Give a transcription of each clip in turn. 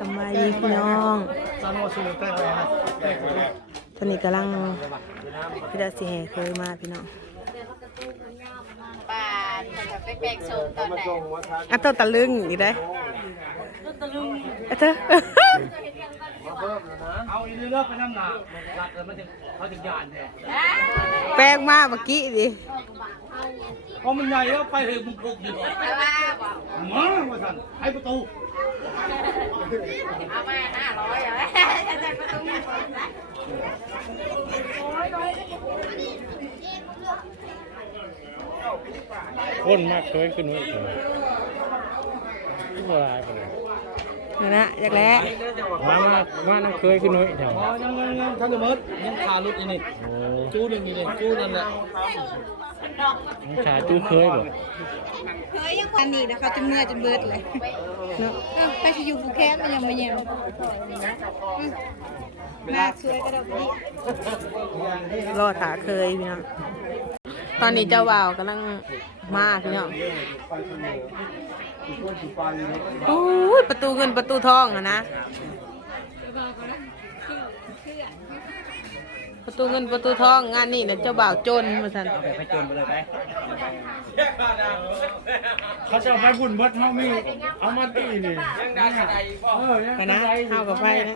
สบายดีพี่น้องตอนว่าสูงแป้งแรงนะแป้งแรงตอนนี้กำลังพี่ดาสิแห่เคยมาพี่น้องปานมันไปแปลงโซนตอนไหนอะตัวตะลึงอีกได้อะเธอเอาอีเลือกไปน้ำหนักรัดแล้วมันจะเขาจะยานแท้แป้งมาเมื่อกี้ดิเพราะมันใหญ่แล้วไปเถอะมึงปลุกอยู่มาว่าสั่นให้ประตูเอามาห้าร้อยเหรอจะประตูคนมากเคยขึ้นไว้ก่อนโบราณไปเลย นั่นนะอยากแล้วมา มามานั่งเคยขึ้นไว้แถวอ๋อยังยังยังท่านจะมิดยังขาลุดอีนี่โอ้จู้หนึ่งอีนี่จู้นั่นแหละยชาจู้เคยบ่เคยยังวันนี้นะเขาจะเมื่อจนเบิดเลยเนาะเออไปที่อยู่ภูแคสมันยังไม่เย็นอืมมาสวยกระดกนี้รอถาเคยพี่น้อง ตอนนี้เจ้าบ่าวกำลังมาพี่น้องโอ้ยประตูเงินประตูทองอะนะ ประตูเงินประตูทองงานนี้เนี่ยเจ้าบ่าวจนมาสันไปจนไปเลยไปเขาจะเอาไปบุญเบิดเฮามีเอามาตีนี่เออยังไปนะเข้ากับไปนะ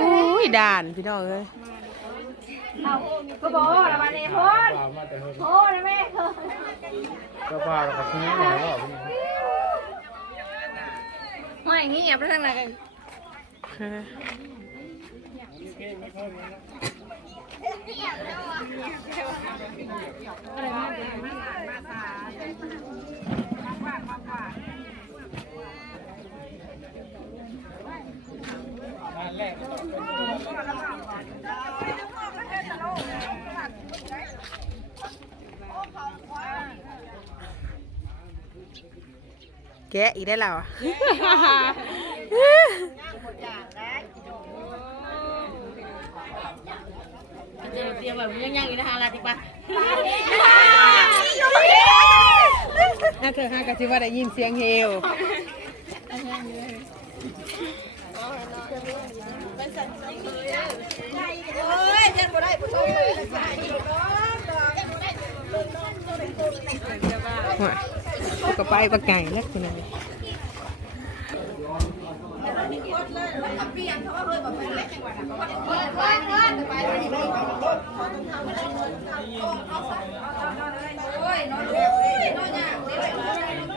อุ้ ยด่านพี่น้องเอ้ยก็บอกแล้วมาเนี่ยพ่นเอามาแต่เฮาโทษนะแม่เจ้าบ่าวกับทีนี้หน่อยว่าไม่อย่างนี้อย่าไปทางไหนกันแกะอีกได้แล้วเตรียมแบบยังยังอีกนะฮะลาติปะน่าเธอห้ากะสิว่าได้ยินเสียงเฮลโอ้ ยเจ็บบ่ได้ผู้ชมเลยใส่ว่ะก็ไปปะไก่แล้วคุณนาย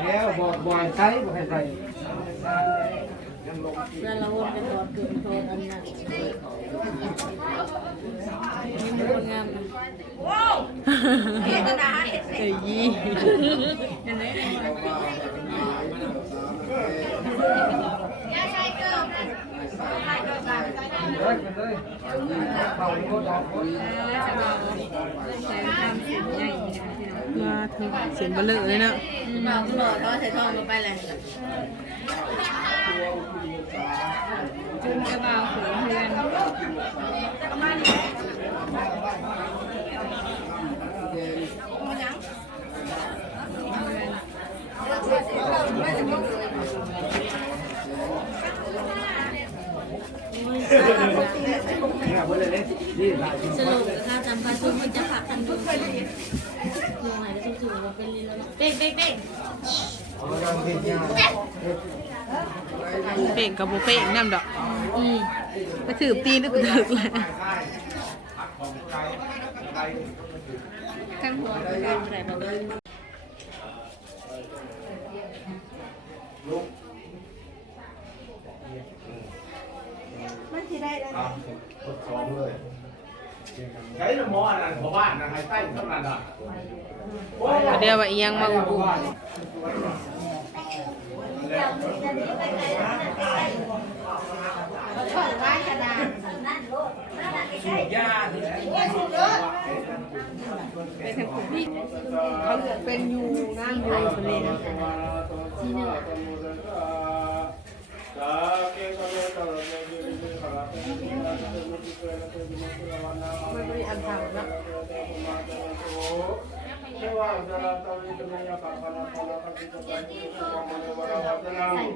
แล้วบอกบ่อยใช้บ่ให้ใส่เอ้ยยี่มาเถอะเมาถึงเสียงเบลอเลยเนาะบอกหลอดก็ใส่ทองลงไปเลยจุนกระเบาขือเพื่อน สรุปค่าจำค่าชุมันจะผักกันดูไปเลงไงก็ถูกว่าเป็นลีแล้วเป๊กเป๊กเป๊กเป่งกับโบเป่งน้ำดอกอืมไปถือตีนก็ถึกแหละกันหัวการอะไรบ้าง ใช้หมออันนั้นของ บ้านนะให้ใต้เท่านั้นอะเดี๋ยวว่าอีหยังมาอุบุเขาเป็นอยู่นั่งอยู่คนนี้นะที่เนี่ยมันไม่ได้อันทางนะเใส่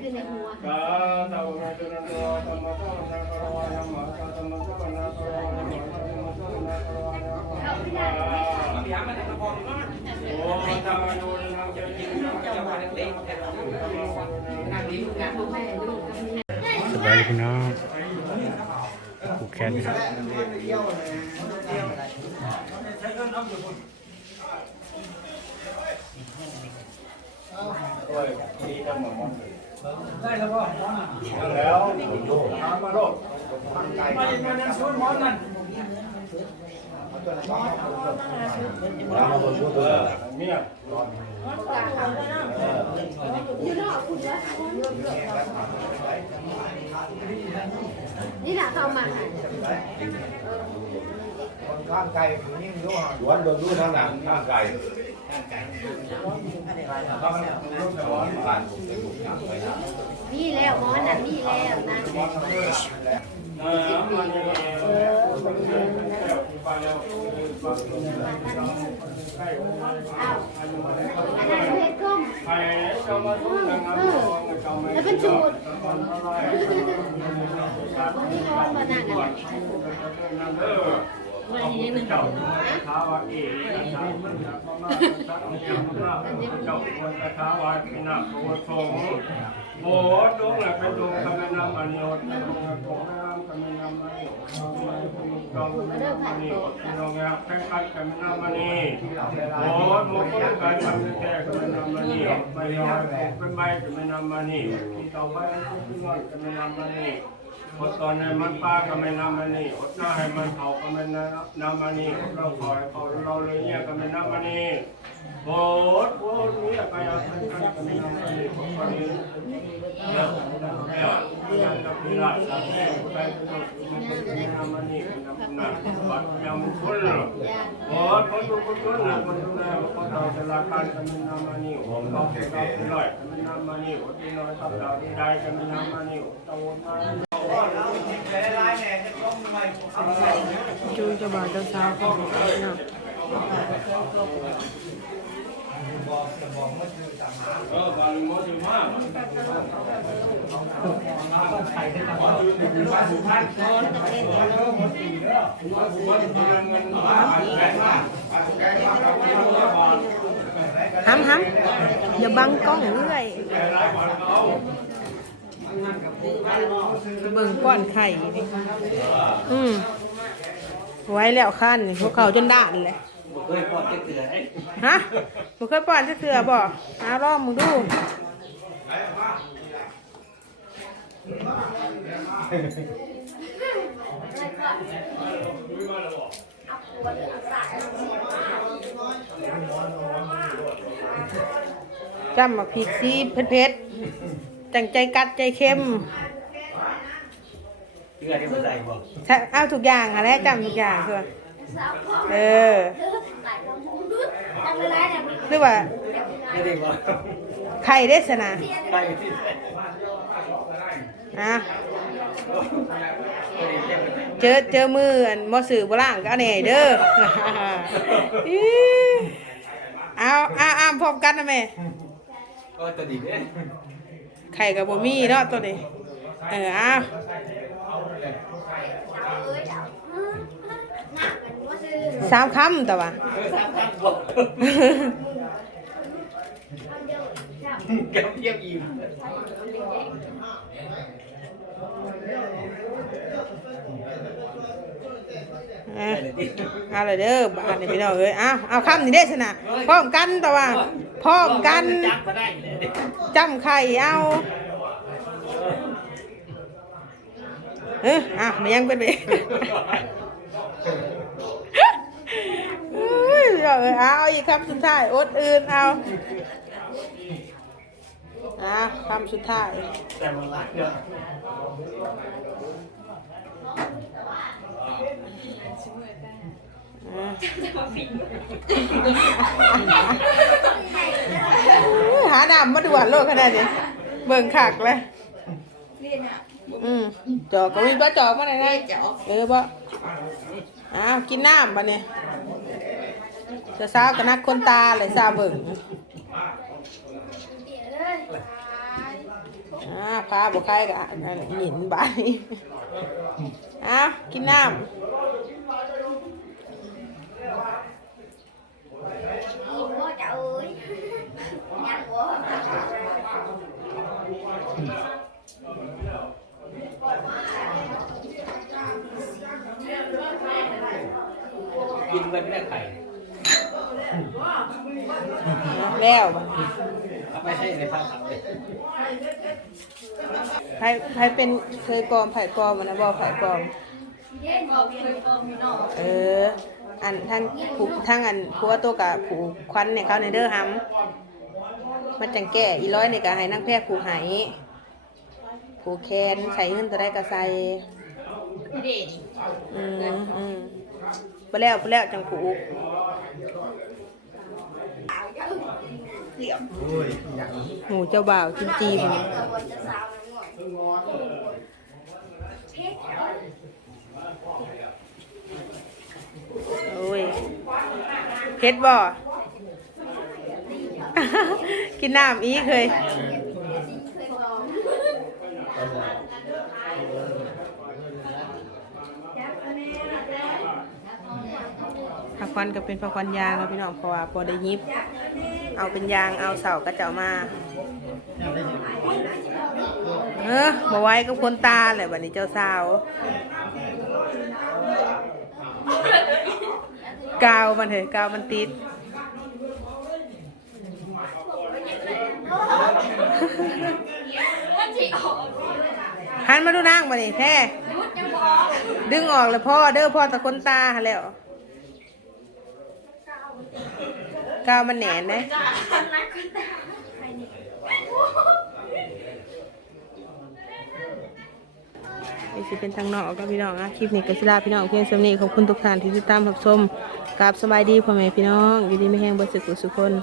ขึ้นในหัว สบายดีพี่น้องผูกแขนครับนี่แหละเข้ามาข้างไก่นี่มันรู้วันเบิ่งรู้ทางหนังข้างไก่ นี่แล้วหมอนั่นนี่แล้วนะอ้าวอันนั้นเพชรก้มแล้วเป็นสูตรนี่ร้อนมาหนักอะวันนี้มันเจ้าท้าวาเอ๋ท้วมันจะมามาสักอย่า งมาเจ้าควรจะท้าวาพินาโพทงโอ้ดวงแหละเป็นดวงคำนำอันยศดวงของน้ำคำนำอันยศดวงดวงอันนี้ ดวงแห่งแข่งขันคำนำอันนี้โอ้มงคลการทำแก่คำนำอันนี้ไม่ยอมเป็นใบคำนำอันนี้ที่ต่อไปคือเงินคำนำอันนี้ อดตอนให้มันป้าก็ไม่นำมันนี่อดหน้าให้มันเขาก็ไม่นำนำมันนี่อดเราคอยเขาเราเลยเนี่ยก็ไม่นำมันนี่โอดโอดเนี่ยไปเอาไปก็ไม่นำมันนี่พวกคนนี้เนี่ยเนี่ยยังกับพิราบสักแน่ไปมันก็ไม่นำมันนี่นำหน้าบัดยังคนละโอ้ดคนดูคนดูนะคนดูแลคนเราจะลาการก็ไม่นำมันนี่ผมเราเป็นเราเป็นร้อยก็ไม่นำมันนี่อดที่น้อยทับดาวที่ใดก็ไม่นำมันนี่ ตะวันมาจูเจ้าบ่าวเจ้าสาวของพี่น้องเออบาลุงมอสิมาห้ำห้ำอย่าบังกล้องเรื่อยเบิ่งป้อนไข่นี่อืมไว้แล้วขั้นนี่พวกเขาจนด่านเลยฮะบ่เคยป้อนจะเสือบ่เอาลองมึงดูจำมาผิดซีเผ็ดเผ็ดๆจังใจกัดใจเข้ม เชื่อที่มันใส่บ่ใช่เอาทุกอย่างค่ะแล้วจำทุกอย่างคือเออหรือว่าไม่ได้บ่ไข่ได้สนะใส่ที่อะเจอเจอมืออันมอสื่อโบราณก็เอาแหน่เด้ออิ๊วเอาเอาเอาพร้อมกันนะแม่ก็ตัวดีเด้ไข่กับบ่มีเนาะตัวนี้เออเอา สามคำแต่ว่าแก้วเทียบอิ่มอะเอาเลยเด้อบานนี่พี่น้องเอ้ยเอาเอาคำนี่ได้ชนะพร้อมกันแต่ว่าพร้อมกันจับก็ได้เลยจำไข่เอา เอออะมันยังเป็นไปเอ้ยเอ้ยเอาอีกคำสุดท้ายอดอื่นเอาอะคำสุดท้ายแต่มันรักเด้ออะหาน้ำมาด่วนโลกขนาดนี้เบิ่งขากเลย อืมจอกก็มีปลาจอกมาไหนไงเออบ่อ้าวกินน้ำบ่เนี่ยจะสาวกับนักคนตาเลยสาวเบิ่งอ่าพาบอกใครกับหยินบายอ้าวกินน้ำ นเป็นแม่ไข่แล้วบัดนี้เอาไปให้ในภาพเขาเลยไผไผเป็นเคยปลอมไผปลอมมันนะบ่ไผปลอม เออ อันทั้งผูกทั้งอันผัวตัวกับผูกควันเนี่ยเขาในเด้อหำมาจังแก่อีร้อยเนี่ยก็ให้นั่งแพทย์ผูกไหผูกแขนใส่เงินตัวได้ก็ใส่อืมอืม ไปแล้วไปแล้วจังผูกหมูเจ้าบ่าวจินจีบนโอ้ยเพชรบ่กินน้ำอีกเคย ผัก ควันก็เป็นผักควันยางครับพี่น้องเพราะว่าพอได้ยิบ เอาเป็นยางเอาเสาก็จะเอามาเออมาไว้กับคนตาแหละวันนี้เจ้าสาวกาวมันเถอะกาวมันติดหันมาดูนางมาดิแท้ดึงออกเลยพ่อเด้อพ่อตะคนตาแล้ว กาวมันแหนนนะนี่สิเป็นทางนอกก็พี่น้องนะคลิปนี้ก็สิลาพี่น้องเพียงสำนีขอบคุณทุกท่านที่ติดตามรับชมกราบสบายดีพ่อแม่พี่น้องอยู่ดีไม่แห้งเบิสุขสุขคน